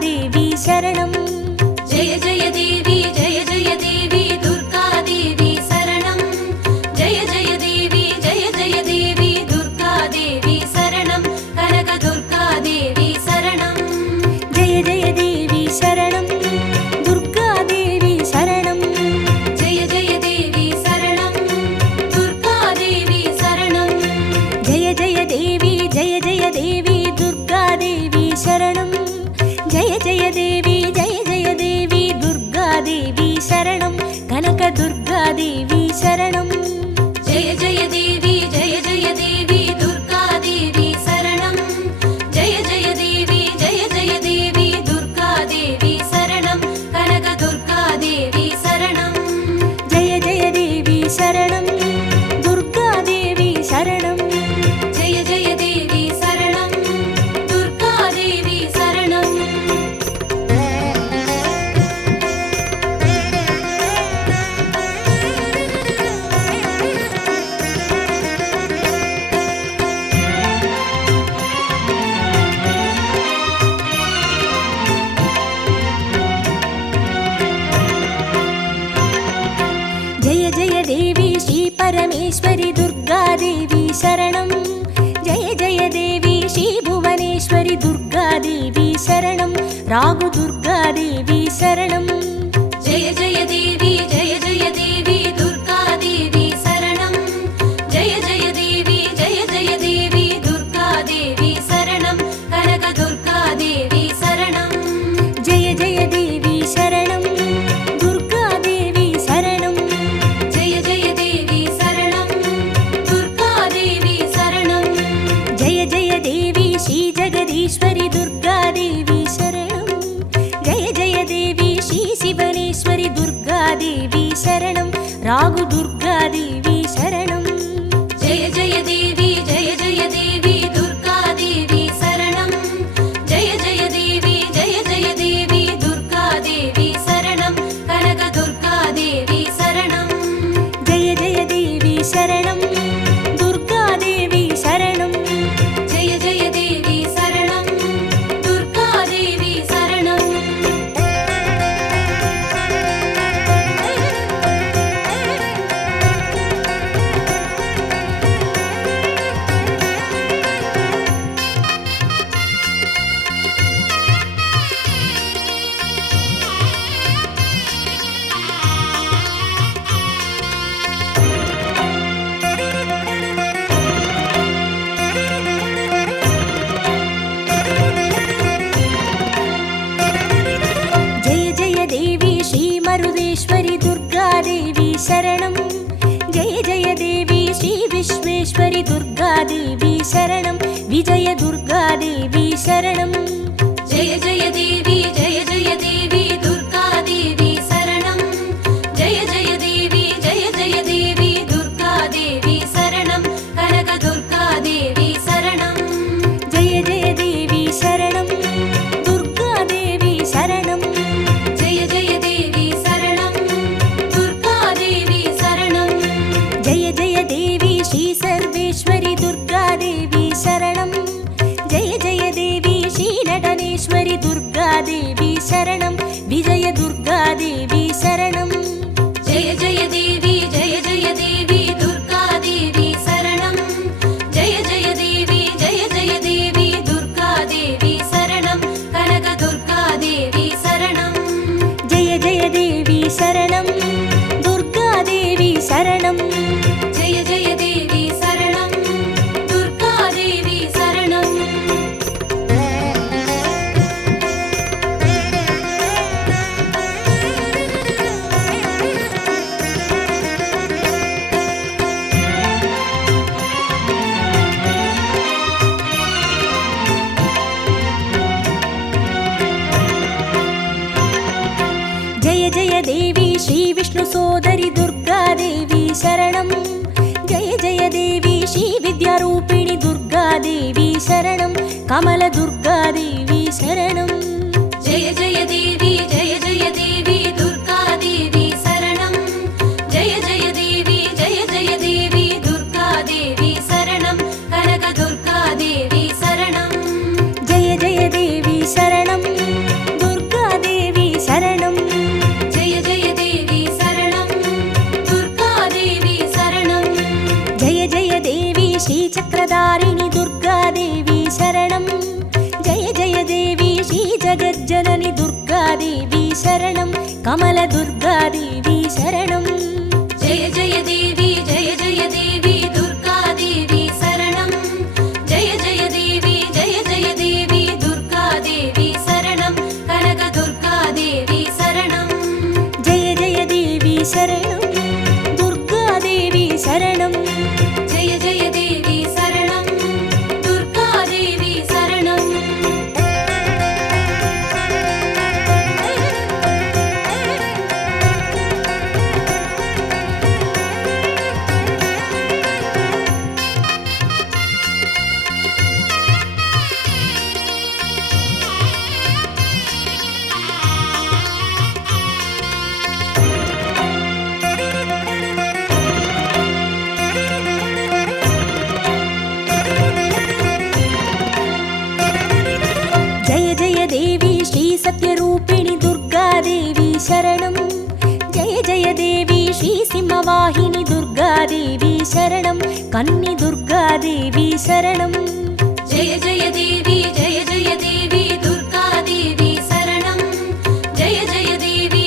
देवी शरणं जय जय देवी दुर्गा देवी शरणं जय जय देवी दुर्गा देवी शरणं कनक दुर्गा देवी शरणं जय जय देवी शरणं दुर्गा देवी शरणं जय जय देवी शरणं दुर्गा देवी शरणं जय जय देवी दुर्गा देवी शरणं जय जय देवी दुर्गा देवी शरणं कनक दुर्गा देवी शरणं जय जय देवी दुर्गा देवी शरणं जय जय देवी दुर्गा देवी शरणं कनक दुर्गा देवी शरणं जय जय देवी शरणं दुर्गा देवी शरणं जय जय देवी शरणं दुर्गा देवी शरणं जय जय देवी श्री परमेश्वरी दुर्गा देवी शरणं जय जय देवी श्री भुवनेश्वरी दुर्गा देवी शरणं रागु दुर्गा देवी शरणं जय जय देवी दुर्गा देवी शरणं जय जय देवी दुर्गा देवी शरणं कनक दुर्गा देवी शरणं जय जय देवी शरणं दुर्गा देवी शरणं जय जय देवी शरणं दुर्गा देवी शरणं जय जय देवी श्री जगदीश्वरी दुर्गा देवी शरणं जय जय देवी श्री शिवनेश्वरी दुर्गा देवी शरणं रागु दुर्गा देवी शरणं जय जय देवी दुर्गा देवी शरणं जय जय देवी दुर्गा देवी शरणं कनक दुर्गा देवी शरणं जय जय देवी शरणं दुर्गा देवी शरणं जय जय देवी शरणं दुर्गा देवी शरणं जय जय देवी श्री मरुदेश्वरी दुर्गा देवी शरणं जय जय देवी श्री विश्वेश्वरी दुर्गा देवी शरणं विजय दुर्गा देवी शरणं जय जय देवी दुर्गा देवी शरणं जय जय देवी दुर्गा देवी शरणं कनक दुर्गा देवी शरणं जय जय देवी शरणं दुर्गा देवी शरणं जय जय देवी शरणं दुर्गा देवी शरणं जय जय देवी श्री सर्वेश्वरी दुर्गा देवी शरणं जय जय देवी श्री नटनेश्वरी दुर्गा देवी शरणं विजय दुर्गा देवी शरणं जय जय देवी दुर्गा देवी शरणं जय जय देवी दुर्गा देवी शरणं कनक दुर्गा देवी शरणं जय जय देवी शरणं दुर्गा देवी शरणं जय जय देवी शरणं दुर्गा देवी शरणं जय जय देवी श्री विष्णु सोदरी दुर्गा देवी शरणं जय जय देवी श्री विद्यारूपिणी दुर्गा देवी शरणं कमल दुर्गा देवी शरणं जय जय देवी दुर्गा देवी शरणं जय जय देवी दुर्गा देवी शरणं कनक दुर्गा देवी शरणं जय जय देवी शरणं शरणं कमलदुर्गादेवी शरणं जय जय देवी दुर्गादेवी शरणं जय जय देवी दुर्गादेवी शरणं कनकदुर्गादेवी शरणं जय जय देवी शरणं दुर्गादेवी शरणं जय जय देवी शरणं दुर्गादेवी शरणं जय जय देवी श्री सत्यरूपिणि दुर्गादेवी शरणं जय जय देवी श्री सिंहवाहिनी दुर्गादेवी शरणं कन्नि दुर्गादेवी शरणं जय जय देवी दुर्गादेवी शरणं जय जय देवी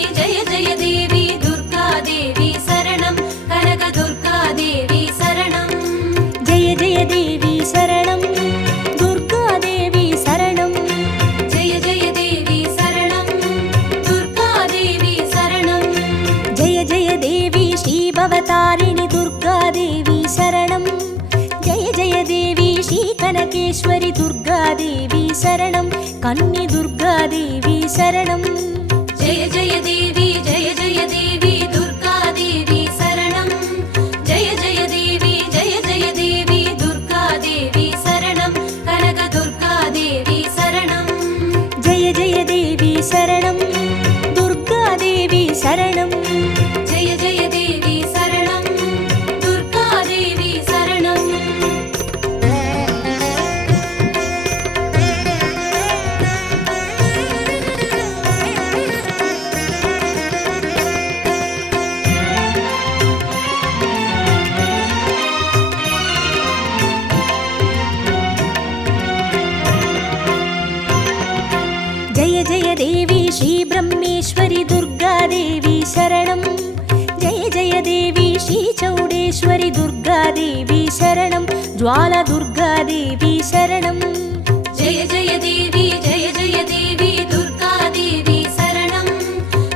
दुर्गादेवी शरणं कनकदुर्गादेवी शरणं जय जय देवी शरणं दुर्गादेवी शरणं जय जय देवी शरणं दुर्गादेवी शरणं जय जय देवी श्री भवतारिणि दुर्गादेवी शरणं जय जय देवी श्री कनकेश्वरि दुर्गादेवी शरणं कन्नि दुर्गादेवी शरणं जय जय देवी दुर्गादेवी शरणं जय जय देवी दुर्गादेवी शरणं कनकदुर्गादेवी शरणं जय जय देवी शरणं दुर्गादेवी शरणं जय जय देवी शरणं दुर्गादेवी शरणं जय जय देवी श्री ब्रह्मेश्वरि दुर्गादेवी शरणं जय जय देवी श्री चौडेश्वरि दुर्गादेवी शरणं ज्वाला दुर्गादेवी शरणं जय जय देवी दुर्गादेवी शरणं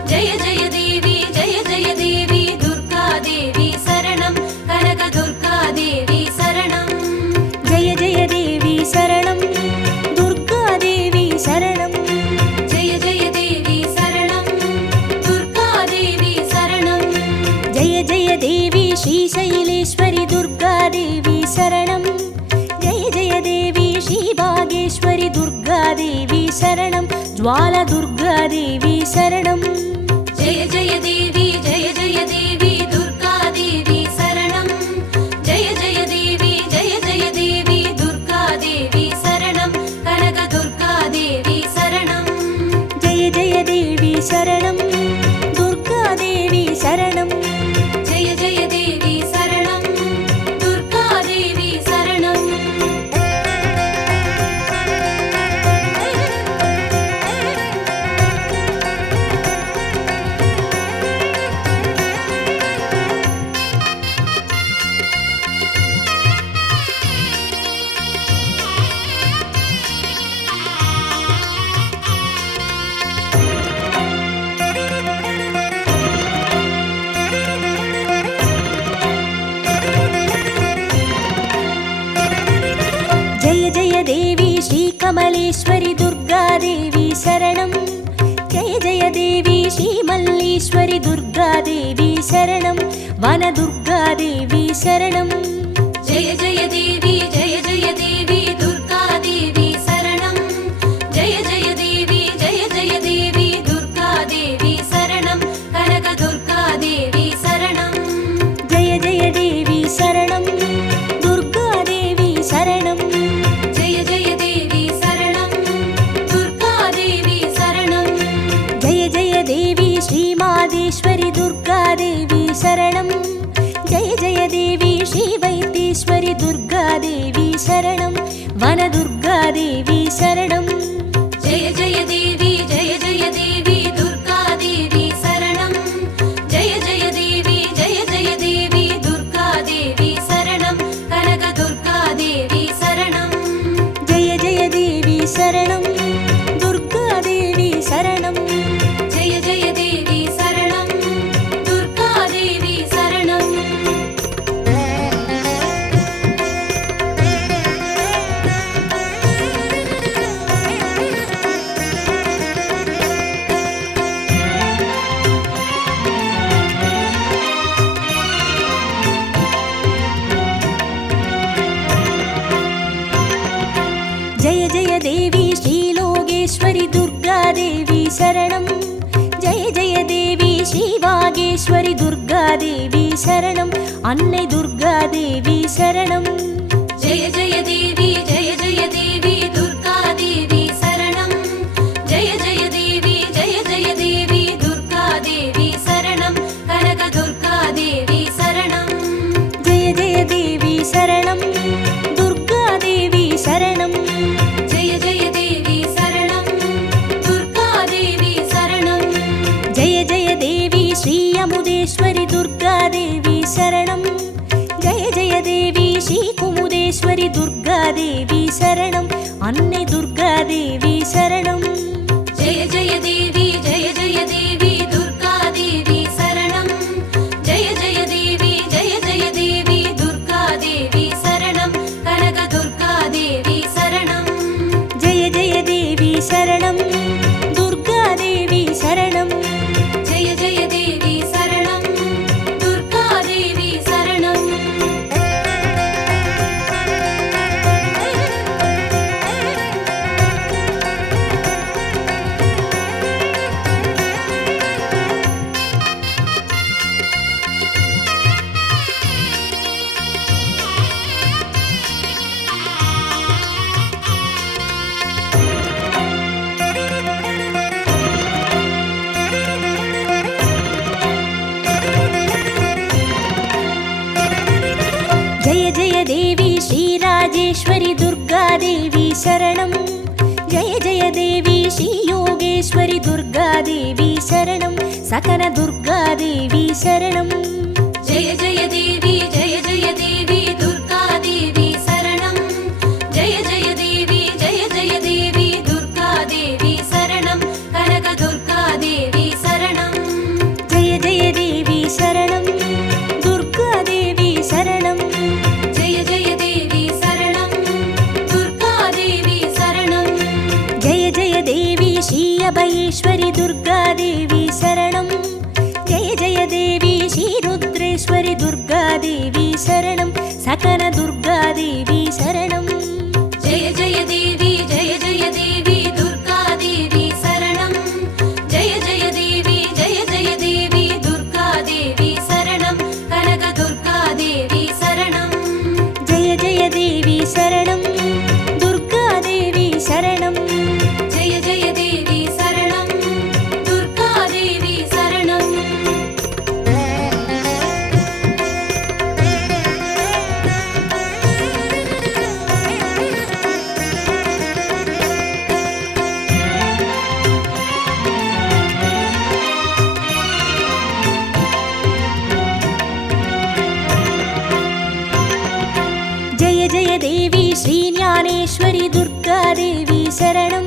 जय जय देवी दुर्गादेवी शरणं कनकदुर्गादेवी शरणं जय जय देवी शरणं दुर्गादेवी शरणं जय जय देवी शरणं दुर्गादेवी शरणं जय जय देवी श्री शैलेश्वरि दुर्गादेवी शरणं जय जय देवी श्री भागेश्वरि दुर्गादेवी शरणं ज्वाला दुर्गादेवी शरणं जय जय देवी दुर्गादेवी शरणं जय जय देवी दुर्गादेवी शरणं कनकदुर्गादेवी शरणं जय जय देवी शरणं दुर्गादेवी शरणं जय जय देवी शरणं दुर्गादेवी शरणं जय जय देवी श्री कमलेश्वरि दुर्गादेवी शरणं जय जय देवी श्री मल्लीश्वरि दुर्गादेवी शरणं वनदुर्गादेवी शरणं जय जय देवी दुर्गादेवी शरणं जय जय देवी दुर्गादेवी शरणं कनकदुर्गादेवी शरणं जय जय देवी शरणं दुर्गादेवी शरणं जय जय देवी शरणं दुर्गादेवी शरणं जय जय देवी श्री मादेश्वरि दुर्गादेवी शरणं जय जय देवी श्री वैद्येश्वरि दुर्गादेवी शरणं वनदुर्गादेवी शरणं जय जय देवी दुर्गादेवी शरणं जय जय देवी श्रीवागेश्वरि दुर्गादेवी शरणं अन्नै दुर्गादेवी शरणं जय जय देवी दुर्गादेवी शरणं जय जय देवी दुर्गादेवी शरणं कनक दुर्गादेवी शरणं जय जय देवी शरणं दुर्गादेवी शरणं जय जय देवी शरणं दुर्गादेवी शरणं जय जय देवी श्री अमुदेश्वरि दुर्गादेवी शरणं जय जय देवी श्री कुमुदेश्वरि दुर्गादेवी शरणं अन्नै दुर्गादेवी शरणं जय जय देवी दुर्गादेवी शरणं जय जय देवी दुर्गादेवी शरणं कनक दुर्गादेवी शरणं जय जय देवी शरणं दुर्गादेवी शरणं जय जय देवी शरणं दुर्गादेवी शरणं जय जय देवी श्रीराजेश्वरि दुर्गादेवी शरणं जय जय देवी श्रीयोगेश्वरि दुर्गादेवी शरणं सकन दुर्गादेवी शरणं जय जय देवी दुर्गादेवी शरणं जय जय देवी दुर्गादेवी शरणं कनक दुर्गादेवी शरणं जय जय देवी शरणं दुर्गादेवी शरणं जय जय देवी शरणं दुर्गादेवी शरणं जय जय देवी श्री अभयेश्वरि दुर्गादेवी शरणं जय जय देवी श्री रुद्रेश्वरि दुर्गादेवी शरणं सकन दुर्गादेवी शरणं जय जय देवी दुर्गादेवी शरणं जय जय देवी दुर्गादेवी शरणं कनक दुर्गादेवी शरणं जय जय देवी शरणं दुर्गादेवी शरणं जय जय देवी शरणं दुर्गादेवी शरणं जय जय देवी श्रीज्ञानेश्वरि दुर्गादेवी शरणं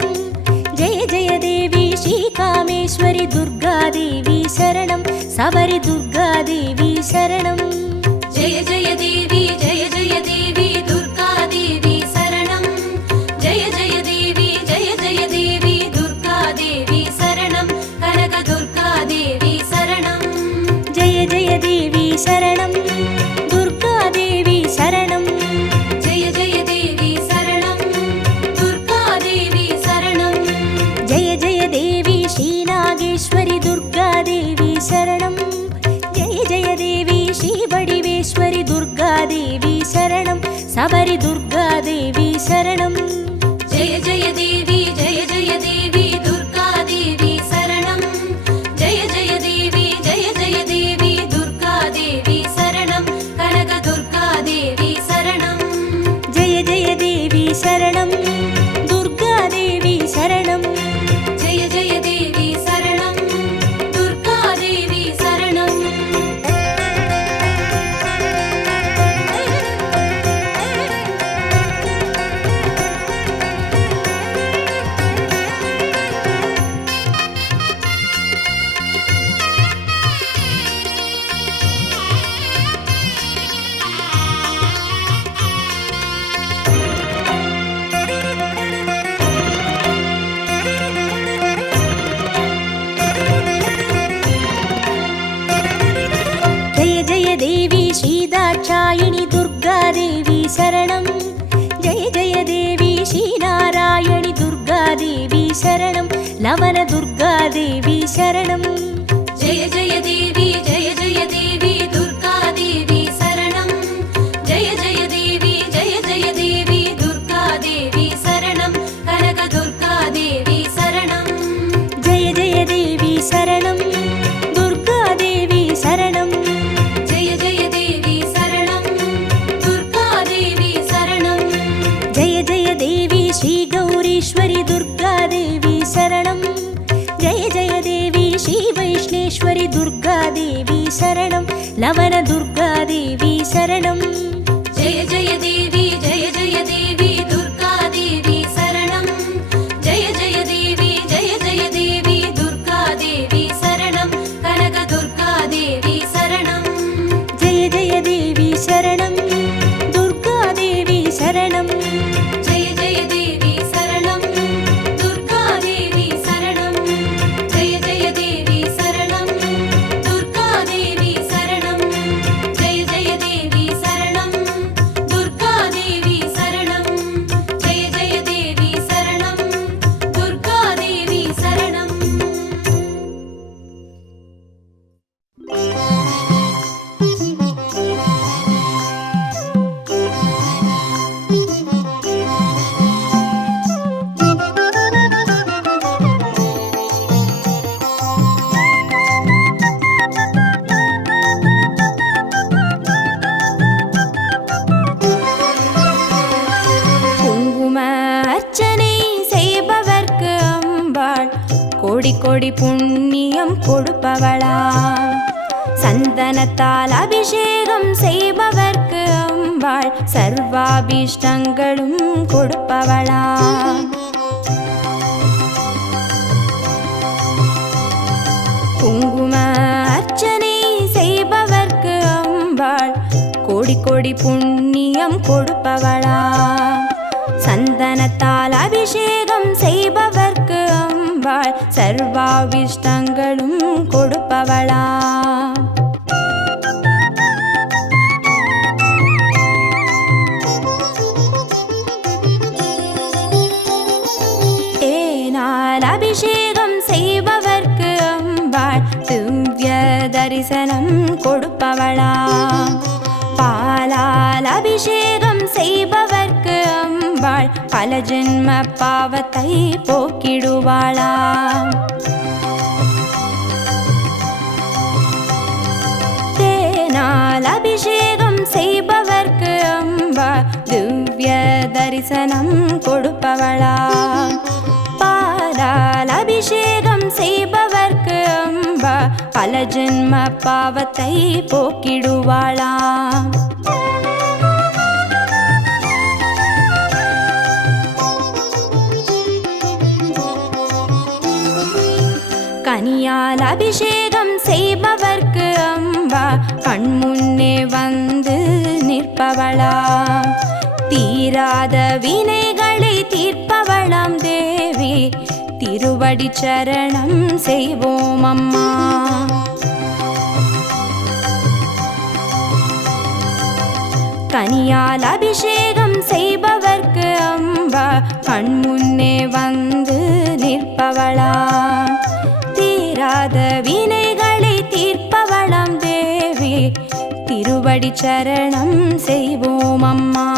जय जय देवी श्रीकामेश्वरि दुर्गादेवी शरणं सबरि दुर्गादेवी शरणं जय जय देवी दुर्गादेवी शरणं जय जय देवी दुर्गादेवी शरणं कनक दुर्गादेवी शरणं जय जय देवी शरणं दुर्गादेवी शरणं जय जय देवी शरणं दुर्गादेवी शरणं जय जय देवी श्रीनागेश्वरि दुर्गादेवी शरणं जय जय देवी श्रीवडिवेश्वरि दुर्गादेवी शरणं सबरि दुर्गादेवी शरणं जय जय देवी दुर्गादेवी शरणं जय जय देवी दुर्गादेवी शरणं कनक दुर्गादेवी शरणं जय जय देवी शरणं दुर्गादेवी शरणं जय जय देवी शरणं दुर्गादेवी शरणं दाक्षायिणी दुर्गादेवी शरणं जय जय देवी श्रीनारायणि दुर्गादेवी शरणं लवनदुर्गादेवी शरणं जय जय देवी दुर्गा देवी शरणं जय जय देवी दुर्गा देवी शरणं कनकदुर्गा देवी शरणं जय जय देवी शरणं दुर्गा देवी शरणं जय जय देवी शरणं दुर्गा देवी शरणं जय जय देवी श्री गौरीश्वरी दुर्गा देवी शरणं जय जय देवी श्री वैष्णेश्वरी दुर्गा देवी शरणं लवनदुर्गा देवी शरणं जय जय देवी दुर्गा देवी शरणं जय जय देवी दुर्गा देवी शरणं कनकदुर्गा देवी शरणं जय जय देवी शरणं दुर्गा देवी शरणं जय जय देवी शरणं दुर्गा देवी शरणं जय जय देवी शरणं दुर्गा देवी शरणं जय जय देवी शरणं दुर्गा देवी शरणं जय जय देवी शरणं दुर्गा देवी शरणं குங்கும அர்ச்சனை செய்பவர்க்கு அம்பாள் கோடி கோடி புண்ணியம் கொடுப்பவளா சந்தனத்தால் அபிஷேகம் செய்பவர்க்கு அம்பாள் சர்வாபிஷ்டங்களும் கொடுப்பவளா குங்கும அர்ச்சனை செய்பவர்க்கு அம்பாள் கோடி கோடி புண்ணியம் கொடுப்பவளா சந்தனத்தால் அபிஷேகம் செய்பவர்க்கு அம்பாள் சர்வாபிஷ்டங்களும் கொடுப்பவளா தேனால் அபிஷேகம் செய்பவர்க்கு அம்பாள் திவ்ய தரிசனம் கொடுப்பவளா பாலால் அபிஷேகம் செய்பவர்க்கு அம்பாள் பல ஜென்ம பாவத்தை போக்கிடுவாளா தேனால் அபிஷேகம் செய்பவர்க்கு அம்பாள் திவ்ய தரிசனம் கொடுப்பவளா பாலால் அபிஷேகம் செய்பவர்க்கு அம்பா பல ஜென்ம பாவத்தை போக்கிடுவாளா கனியால் அபிஷேகம் செய்பவர்க்கு அம்பா கண்முன்னே வந்து நிற்பவளா தீராத வினைகளை தீர்ப்பவளாம் தேவி திருவடி சரணம் செய்வோம் அம்மா கனியால் அபிஷேகம் செய்பவர்க்கு அம்பா கண்முன்னே வந்து நிற்பவளா தீராத வினைகளை தீர்ப்பவளாம் தேவி திருவடி சரணம் செய்வோம் அம்மா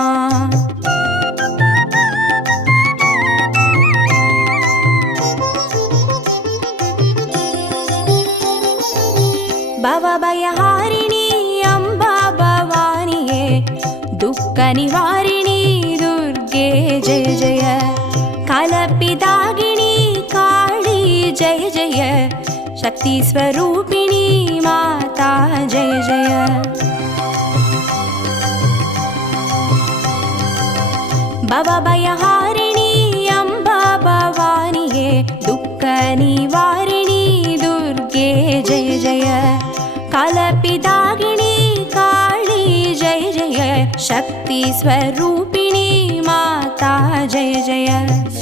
பவபயஹாரிணி அம்பா பவானியே துக்க நிவாரிணி துர்गे जय जय कालपिदागिनी काली जय जय शक्ति स्वरूपिणी माता जय जय भवभयहारिणी अम्बा भवानिये दुःख निवारिणी दुर्गे जय जय कालपिदागिनी काली जय जय शक्ति स्वरूपिणी माता जय जय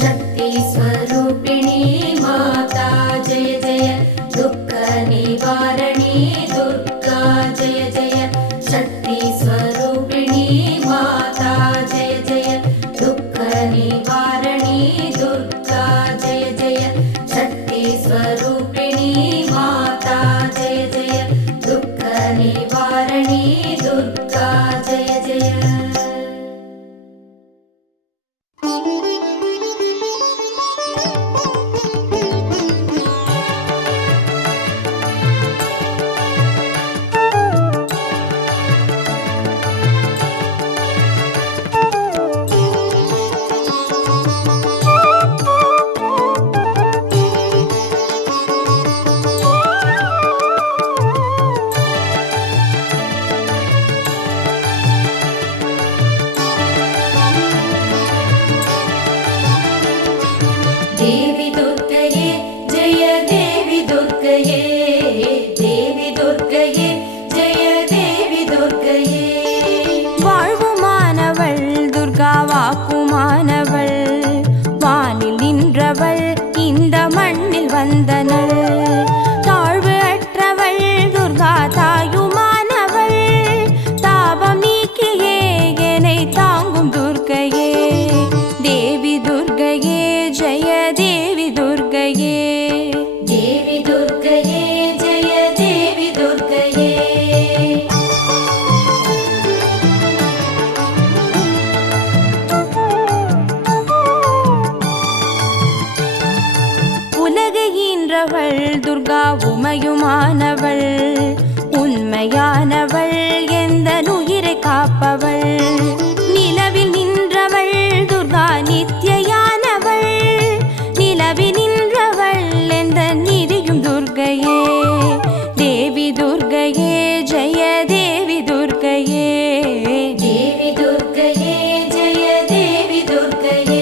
शक्ति स्वरूपिणी माता जय जय दुःख निवारणी दुर्गा जय जय शक्ति स्वरूपिणी माता जय जय दुःख निवारणी दुर्गा जय जय निवारणी दुर्गा जय जय। देवी दुर्गये जय देवी दुर्गये, देवी दुर्गये जय देवी दुर्गये। வாழ்வுமானவள் துர்கா வாக்குமானவள், வானில் நின்றவள் இந்த மண்ணில் வந்தனள். தாழ்வு அற்றவள் துர்கா தாயுமானவள், தாபம் நீக்கியே என்னை தாங்கும் துர்க்கையே. தேவி துர்கையே ஜெய தேவி துர்கையே, देवी दुर्गये जय देवी दुर्गये। உலகை ஈன்றவள் துர்கா உமையுமானவள், உண்மையானவள் எந்த உயிரை காப்பவள். நிலவில் நின்றவள் துர்கா நித்யானவள், நிலவில் நின்றவள் எந்த நிதியும் துர்கையே. தேவி துர்கையே ஜெய தேவி துர்கையே, देवी दुर्गये जय देवी दुर्गये।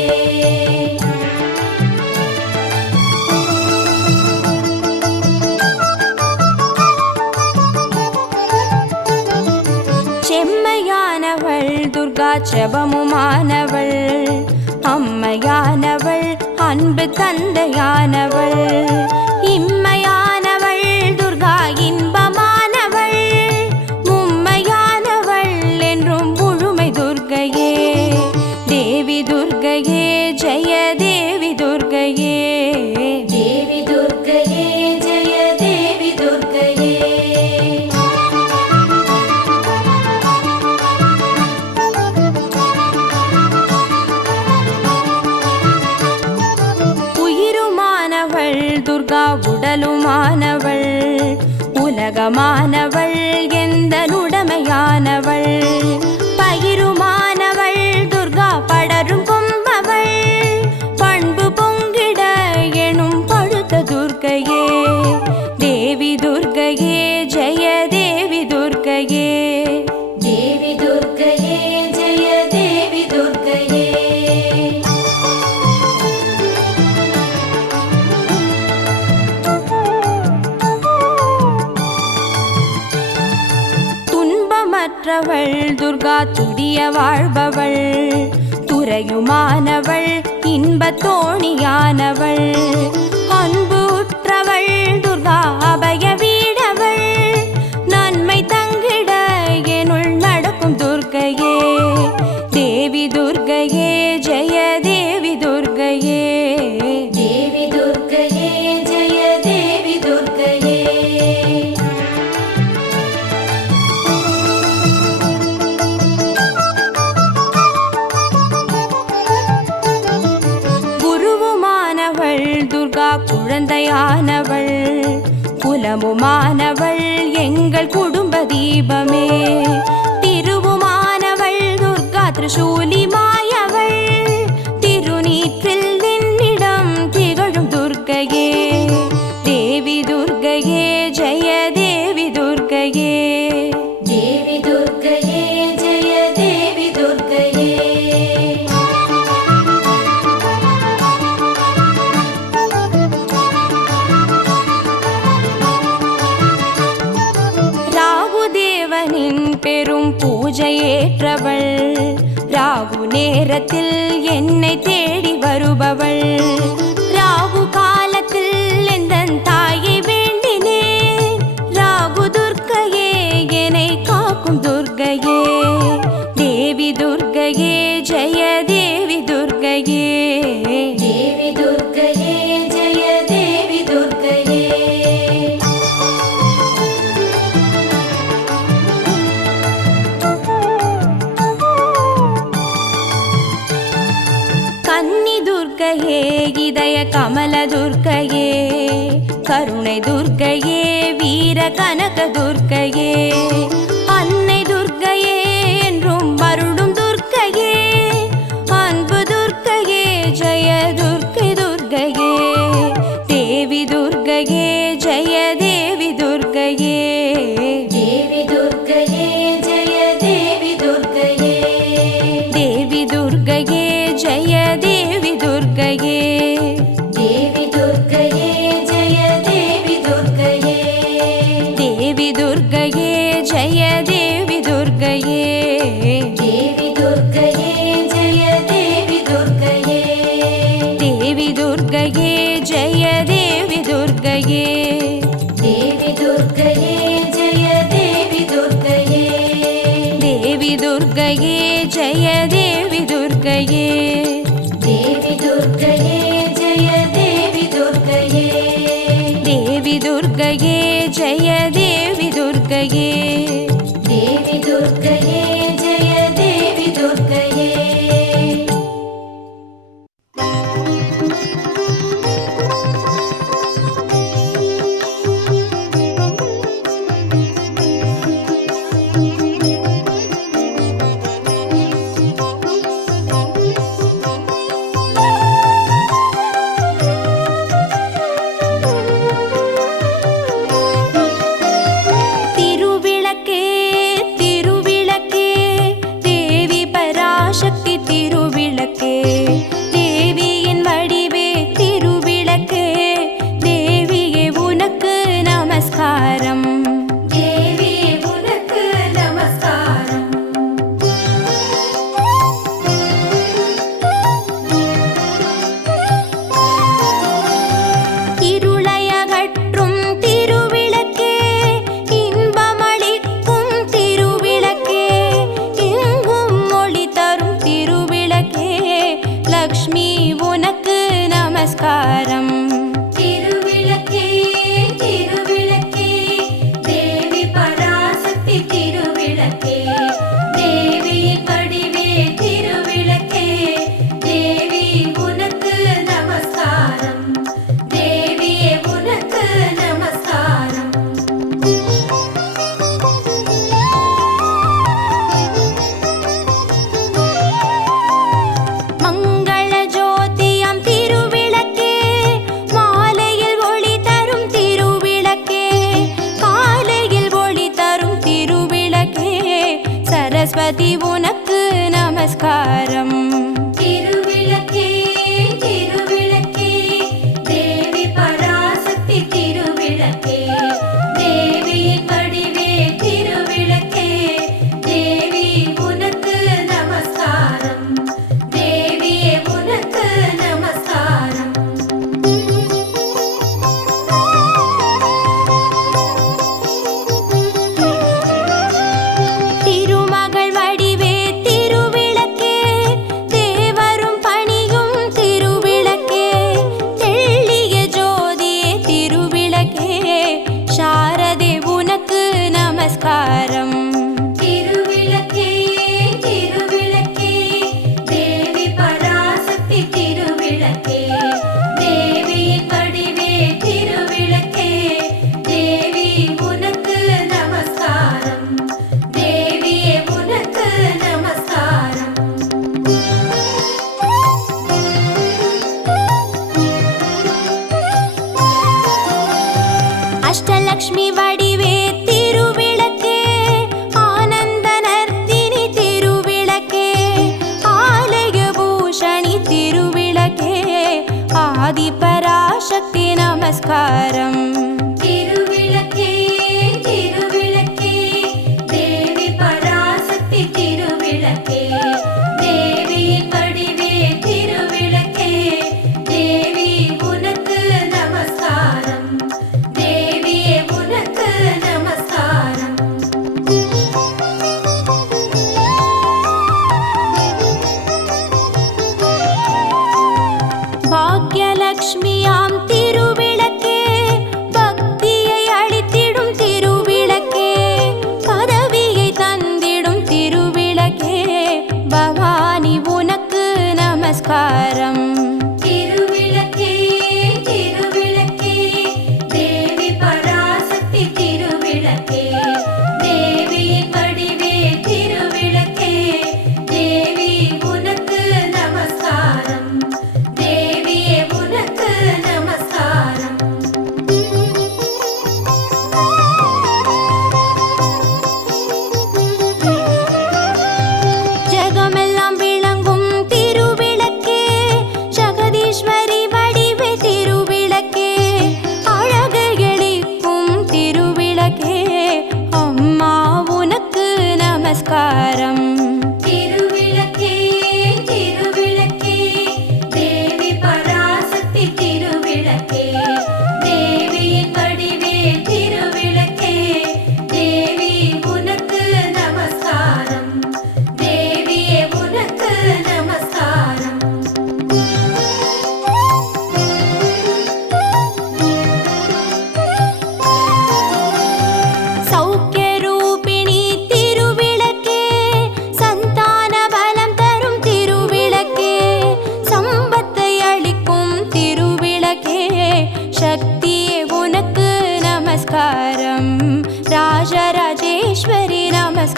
செம்மையானவள் துர்கா செபமுமானவள், அம்மையானவள் அன்பு தந்தையானவள். இம்மையானவள் துர்கா இன்பமானவள், மும்மையானவள் என்றும் முழுமை துர்கையே. தேவி துர்கையே ஜெய தேவி துர்கையே, देवी दुर्गये जय देवी दुर्गये। உயிருமானவள் துர்கா உடலுமானவள், உலகமானவள் எந்த உடமையானவள். பயிருமானவள் துர்கா படரும் கொம்பவள், பண்பு பொங்கிட எனும் பழுத்த துர்க்கையே. தேவி துர்கையே ஜெய தேவி துர்கையே, देवी दुर्गये जय देवी दुर्गये। துன்பமற்றவள் துர்கா துரிய வாழ்பவள், துறையுமானவள் இன்பத் தோணியானவள். அன்பு உற்றவள் துர்கா அபய வீடவள், நன்மை தங்கிட எனுள் நடக்கும் துர்க்கையே. தேவி துர்கையே ஜெய தேவி துர்கையே, देवी दुर्गये जय देवी दुर्गये। குருவுமானவள் துர்கா குழந்தையானவள், குலமுமானவள் எங்கள் குடும்ப தீபமே. திருவுமானவள் துர்கா திரிசூலி மாயவள், திருநீற்றில் என்னிடம் திகழும் துர்க்கையே. தேவி துர்கையே ஜெய தேவி துர்கையே, देवी दुर्गये जय देवी दुर्गये। ராகுதேவனின் பெரும் பூஜையேற்றவள், ராகு நேரத்தில் என்னை தேடி வருபவள். ராகு காலத்தில் எந்தன் தாயை வேண்டினேன், ராகு துர்க்கையே என்னை காக்கும் துர்க்கையே. தேவி துர்க்கையே ஜெய தேவி துர்க்கையே, देवी दुर्गये जय देवी दुर्गये। கமல துர்க்கையே, கருணை துர்க்கையே, வீர கனக துர்க்கையே, அன்னை துர்க்கையே, என்றும் அருளும் துர்க்கையே, அன்பு துர்க்கையே, ஜெய துர்க்கை துர்க்கையே, தேவி துர்க்கையே, ஜெய தேவி துர்க்கையே, தேவி துர்க்கையே ஜெய தேவி துர்க்கையே, தேவி துர்க்கையே, ஜெய தேவி துர்க்கையே, தேவி துர்க்கையே ஜெய தேவி துர்க்கையே, தேவி துர்க்கையே, ஜெய தேவி துர்க்கையே, தேவி துர்க்கையே ஜெய தேவி துர்க்கையே, தேவி துர்க்கையே, ஜெய தேவி துர்க்கையே, தேவி துர்க்கையே ஜெய தேவி துர்க்கையே, தேவி துர்க்கையே, ஜெய தேவி துர்க்கையே, தேவி துர்க்கையே ஜெய தேவி துர்க்கையே, தேவி துர்க்கையே, ஜெய தேவி துர்க்கையே, தேவி துர்க்கையே ஜெய தேவி துர்க்கையே. திருவிளக்கே திருவிளக்கே, தேவி பராசக்தி திருவிளக்கே, தேவியின் வடிவே திருவிளக்கே, தேவியே உனக்கு நமஸ்காரம், தேவி உனக்கு நமஸ்காரம், இருளையகற்றும் திருவிளக்கே, இன்பமளிக்கும் திருவிளக்கே, எங்கும் ஒளி தரும் திருவிளக்கே, லக்ஷ்மி உனக்கு நமஸ்காரம், திருவிளக்கே திருவிளக்கே, தேவி பராசக்தி திருவிளக்கே, தேவியின் வடிவே திருவிளக்கே, தேவி உனக்கு நமஸ்காரம், தேவியே உனக்கு நமஸ்காரம். மங்கள ஜோதியம் திருவிளக்கே, மாலையில் ஒளி தரும் திருவிளக்கே, காலையில் ஒளி தரும் திருவிளக்கே, சரஸ்வதி உனக்கு நமஸ்காரம், திருவிளக்கே திருவிளக்கே, தேவி பராசக்தி திருவிளக்கே, தேவியின் வடிவே திருவிளக்கே, தேவி உனக்கு நமஸ்காரம், தேவியே உனக்கு நமஸ்காரம். திருமகள் வடிவே திருவிளக்கே,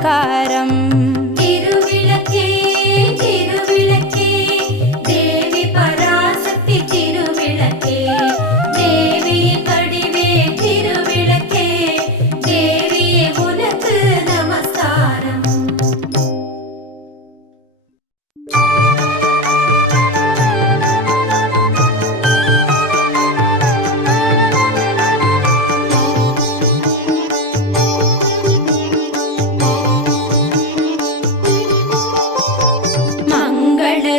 நமஸ்காரம். திருவிளக்கே திருவிளக்கே தேவி பராசக்தி திருவிளக்கே தேவியின் வடிவே திருவிளக்கே தேவியே உனக்கு நமஸ்காரம்.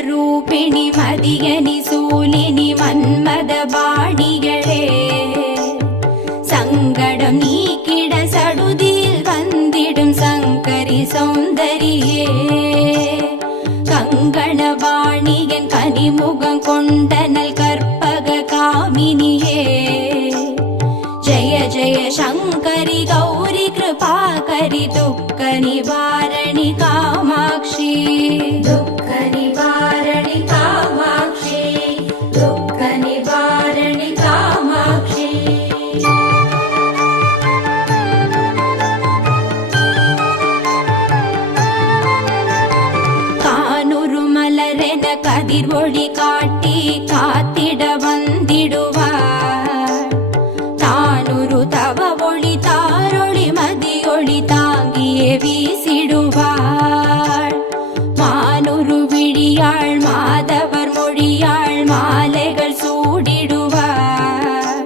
ரூபிணி மதியனி சூலினி மன்மத பாணிகளே சங்கடம் நீக்கிட சடுதியில் வந்திடும் சங்கரி சௌந்தரியே கங்கணவாணியன் கனிமுகம் கொண்டனல் கற்பக காமினியே ஜய ஜய சங்கரி கௌரி கிருபாகரி துக்க நிவாரணி காமாட்சி துக்க நிவாரணி காமாட்சி துக்க நிவாரணி காமாட்சி. கானுரு மலரென கதிர் ஒளி காட்டி காத்திட வந்திடுவார் தானுரு தவ ஒளி தாரொளி மதியொளி தாங்கியே வீசிடுவார் மானுரு விழியாள் மாதவர் மொழியாள் மாலைகள் சூடிடுவார்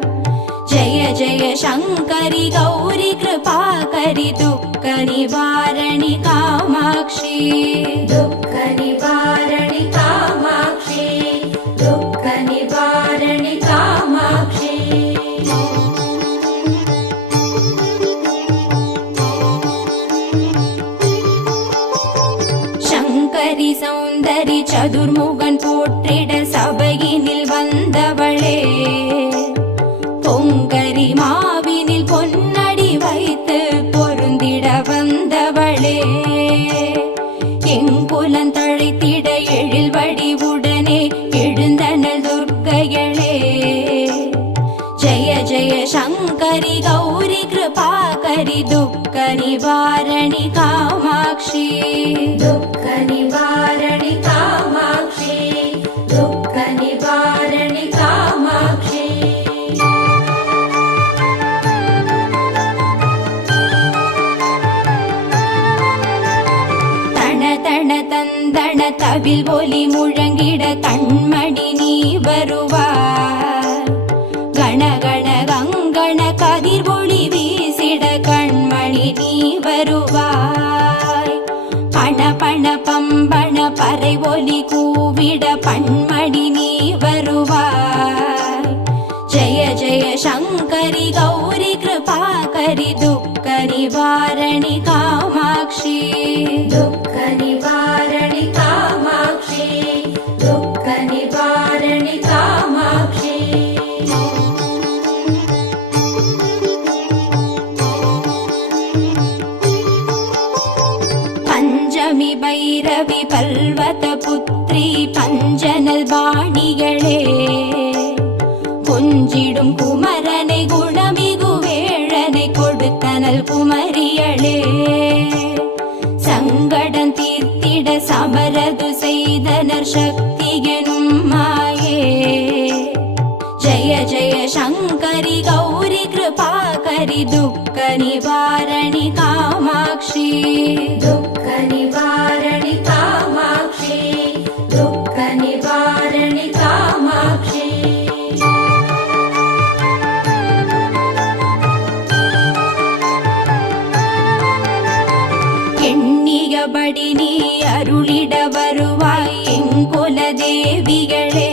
ஜய ஜய சங்கரி கௌரி கிருபாகரி துக்க நிவாரணி காமாட்சி துக்க நிவாரணி காமாட்சி துக்க நிவாரணி காமாட்சி. சங்கரி சௌந்தரி சதுர்முகன் போற்றிட சபையினில் வந்தவளே பொங்கரி மாவினில் பொன்னடி வைத்து பொருந்திட வந்தவளே எங்குலன் தழைத்திட எழில் வடிவுடனே எழுந்தனல் துர்க்கைகளே ஜய ஜய சங்கரி கௌரி கிருபாகரி துக்க நிவாரணி காமாட்சி துக்க நிவாரணி காமாட்சி துக்க நிவாரணி காமாட்சி. தன தன தந்தன தவில் ஒலி முழங்கிட கண்மணி நீ வருவார் கணகண கங்கண கதிர் ஒளி வீசிட கண்மணி நீ வருவாய் பண பண பம்பண பறை ஒலி கூவிட பண்மணி நீ வருவாய் ஜய ஜய சங்கரி கௌரி கிருபாகரி துக்க நிவாரணி காமாட்சி துக்க நிவாரணி காமாட்சி துக்க நிவாரணி காமாட்சி. பஞ்சமி பைரவி பல்வத புத்ரி பஞ்சனல் பாணிகளே கொஞ்சிடும் குமரனை குணமிகு வேழனை கொடுத்தனல் குமரியளே சங்கடம் தீர்த்திட சமரது செய்தனர் சக்தி எனும் மாயே ஜய ஜய சங்கரி கௌரி கிருபாகரி துக்க நிவாரணி காமாட்சி துக்க நிவாரணி காமாட்சி துக்க நிவாரணி காமாட்சி. எண்ணியபடி நீ அருளிட வருவாய் எங்குல தேவிகளே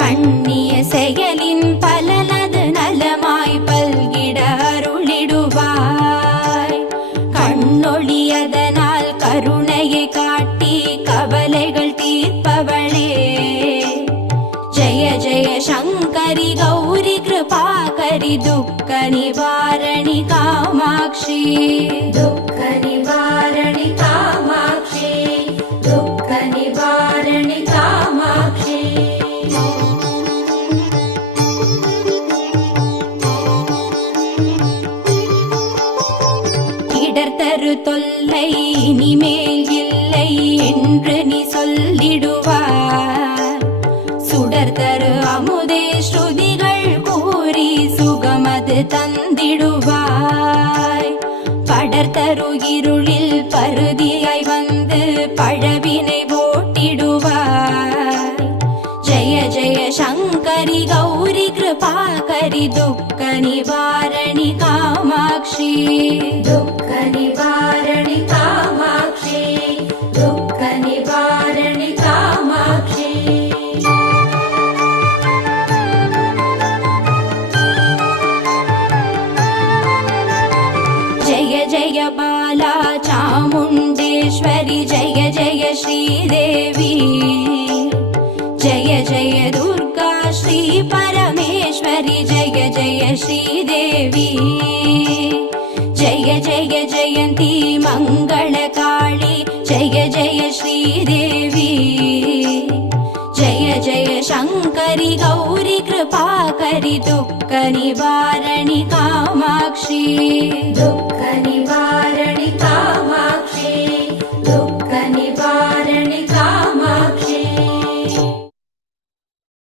பண்ணிய செயலின் பலனது நலமாய் பல்கிட அருளிடுவாய் கண்ணொழியதனால் கருணையை காட்டி கவலைகள் தீர்ப்பவளே ஜய ஜய சங்கரி கௌரி கிருபாகரி துக்க நிவாரணி காமாட்சி துக்க நிவாரணி காமாட்சி துக்க நிவாரணி காமாட்சி. இடர்தரு தரு தொல்லை இனிமேல் இல்லை என்று நீ சொல்லிடுவாய். சுடர் தரு அமுதே ஸ்ருதிகள் கூறி சுகமது தந்திடுவாய். படர் தரு இருளில் பருதியாய் வந்து பழவினை ஓட்டிடுவாய். ஜெய ஜெய சங்கரி கௌரி கிருபாகரி துக்க நிவாரணி காமாட்சி. दुःख निवारणि कामाक्षी दुःख निवारणि कामाक्षी. जय जय बाला चामुण्डेश्वरि जय जय श्रीदेवी. जय जय दुर्गा श्री परमेश्वरि जय जय श्रीदेवी. जय जय जयन्ती मङ्गलकाळी जय जय श्रीदेवी. जय जय शङ्करि गौरी कृपाकरि दुःख निवारणि कामाक्षी. दुःख निवारणि